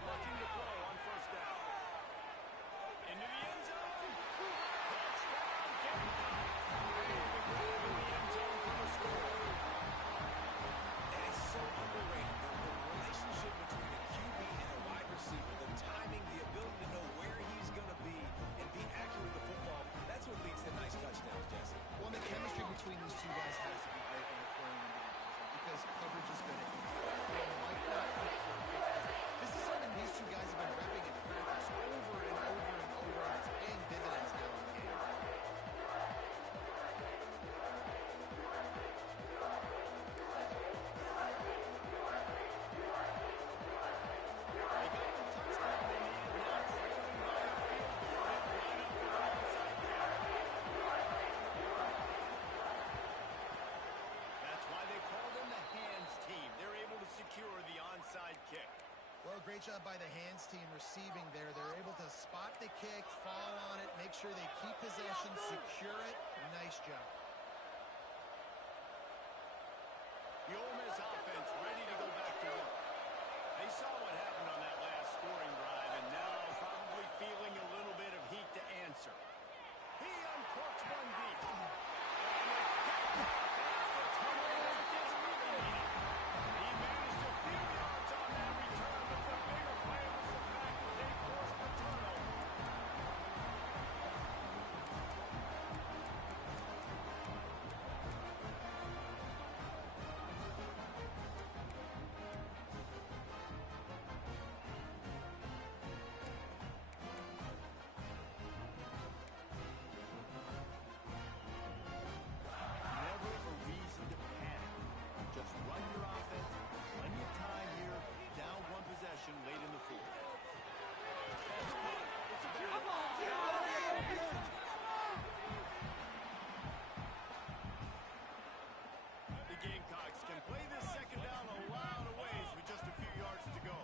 Looking to throw on first down. Into the end zone. Touchdown, Gamecocks. And the grab in the end zone for the score. And it's so underrated. The relationship between a QB and a wide receiver, the timing, the ability to know where he's going to be great job by the hands team receiving there. They're able to spot the kick, fall on it, make sure they keep possession, secure it. Nice job. The Ole Miss offense ready to go back to work. They saw what happened on that last scoring drive, and now probably feeling a little bit of heat to answer. He uncorks one deep. He managed a few yards on that return, but the bigger play was the fact that they forced the turnover. Never a reason to panic. Just run your offense. Plenty of time here. Down one possession late in the fourth. The Gamecocks can play this second down a lot of ways with just a few yards to go.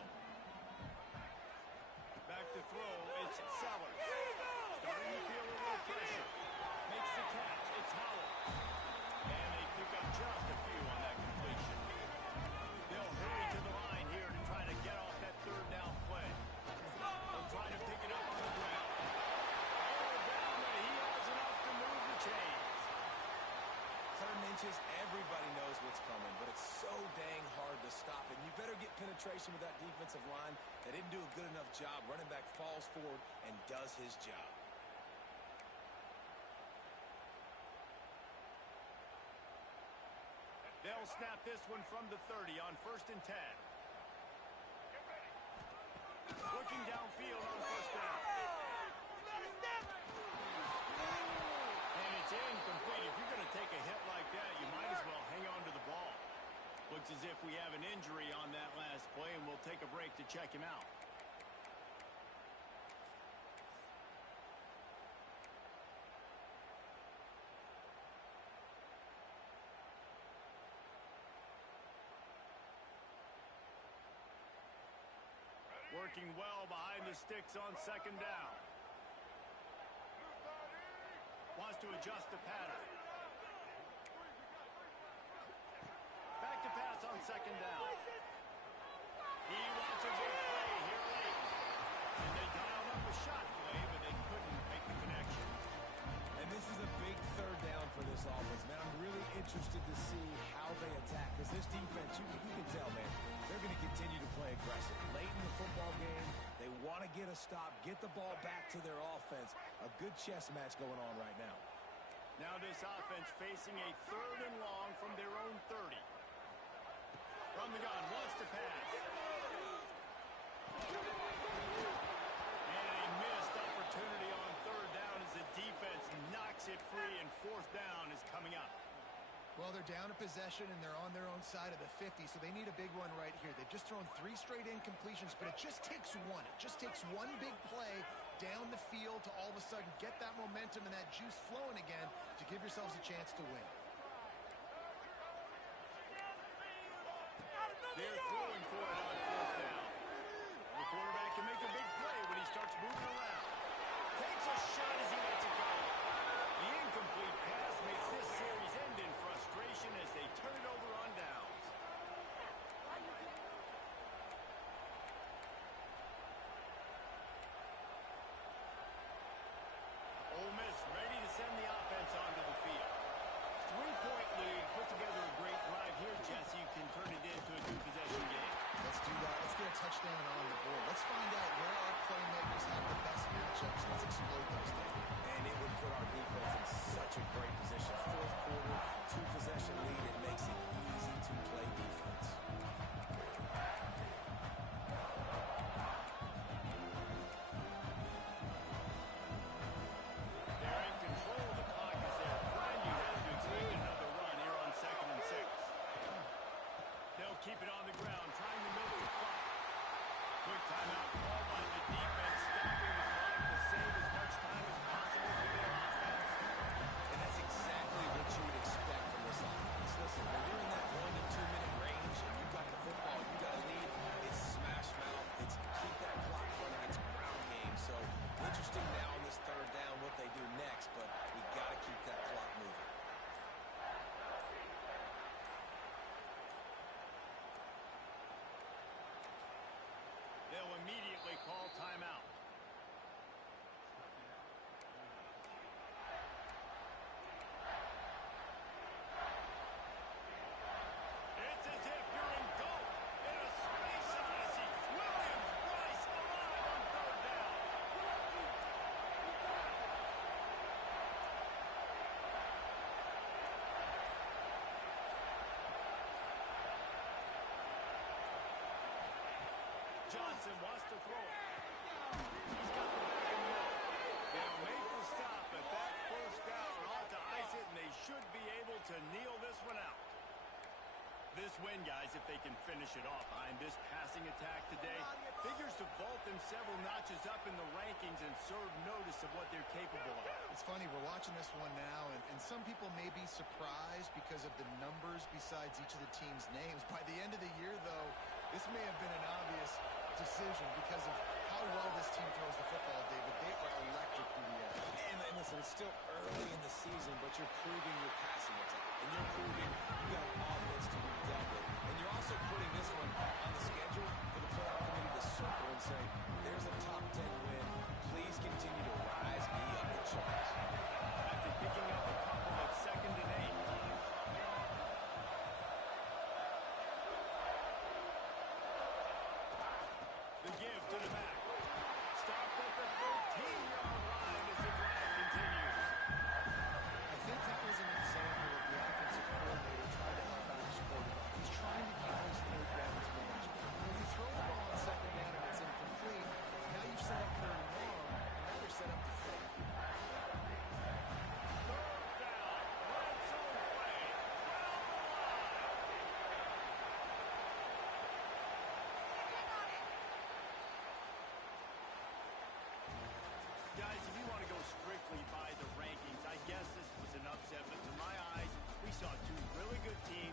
Back to throw, it's Sellers. Starting to feel a little pressure. Makes the catch, it's Howell. And they pick up just a few on that completion. They'll hurry to the line here to try to get off that third down play. They'll try to pick it up on the ground. All down, but he has enough to move the chains. 3rd inches, everybody knows what's coming, but it's so dang hard to stop it. You better get penetration with that defensive line. They didn't do a good enough job. Running back falls forward and does his job. They'll snap this one from the 30 on 1st and 10. Looking downfield on 1st down. And it's incomplete. If you're going to take a hit like that, you might as well hang on to the ball. Looks as if we have an injury on that last play, and we'll take a break to check him out. Working well behind the sticks on 2nd down. Wants to adjust the pattern. Back to pass on 2nd down. He wants a big play here late. And they dialed up a shot play, but they couldn't make the connection. And this is a big 3rd down for this offense, man. I'm really interested to see how they attack. Because this defense, you can tell, man, they're going to continue to play aggressive. Late in the football game, they want to get a stop, get the ball back to their offense. A good chess match going on right now. Now this offense facing a 3rd and long from their own 30. From the gun, wants to pass. And a missed opportunity on 3rd down as the defense knocks it free, and 4th down is coming up. Well, they're down a possession, and they're on their own side of the 50, so they need a big one right here. They've just thrown 3 straight incompletions, but it just takes one. It just takes one big play down the field to all of a sudden get that momentum and that juice flowing again to give yourselves a chance to win. They're throwing for it on 4th down. The quarterback can make a big play when he starts moving around. Takes a shot as he lets it go. The incomplete pass makes this series end in frustration as they turn it over on downs. Ole Miss ready to send the offense onto the field. 3-point lead, put together a great drive here, Jesse. You can turn it into a 2-possession game. Let's do that. Let's get a touchdown on the board. Let's find out where our playmakers have the best matchups. Let's exploit those things. And it would put our defense in such a great position. 4th quarter, 2-possession lead. It makes it easy to play defense. They're in control of the clock as their friend. You have to expect another run here on 2nd and 6. They'll keep it on the ground, trying to milk the clock. Quick timeout call by the defense, stopping the clock to save as much time Johnson wants to throw it. He's got the back of the middle. They'll make the stop, but that first down ought to ice it, and they should be able to kneel this one out. This win, guys, if they can finish it off behind this passing attack today, figures to vault them several notches up in the rankings and serve notice of what they're capable of. It's funny, we're watching this one now, and some people may be surprised because of the numbers besides each of the team's names. By the end of the year, though, this may have been an obvious decision because of how well this team throws the football, David. They are electric through the air. And listen, it's still early in the season, but you're proving your passing attack. And you're proving you got an offense to be dealt with. And you're also putting this one on the schedule for the playoff committee to circle and say, there's a top 10 win. Please continue to rise me up the charts. After picking up a couple at 2nd and 8. The give to the back. Stopped at the 13-yard line as the drive continues. I think that was an example of the offensive coordinator trying to help out his quarterback. He's trying to keep those third downs manageable. When you throw the ball on 2nd down and it's incomplete, now you've set up 3rd and long, and now they're set up to fail. 3rd down. Red zone play. Down the line. Guys, if you want to go strictly by the rankings, I guess this was an upset, but to my eyes, we saw two really good teams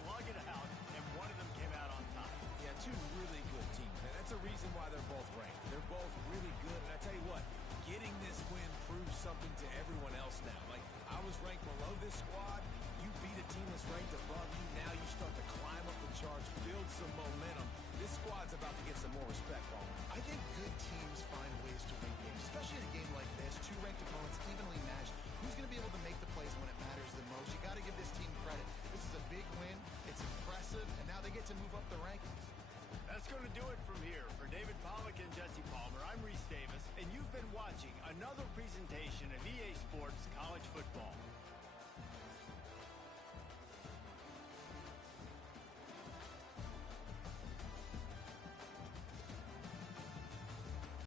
slug it out, and one of them came out on top. Yeah, two really good teams. And that's a reason why they're both ranked. They're both really good. And I tell you what, getting this win proves something to everyone else now. Like, I was ranked below this squad. You beat a team that's ranked above you. Now you start to climb up the charts, build some momentum. This squad's about to get some more respect on them. I think good teams find ways to win games, especially in a game like this. Two ranked opponents evenly matched. Who's going to be able to make the plays when it matters the most? You got to give this team credit. This is a big win. It's impressive, and now they get to move up the rankings. That's going to do it from here. For David Pollack and Jesse Palmer, I'm Reese Davis, and you've been watching another presentation of EA Sports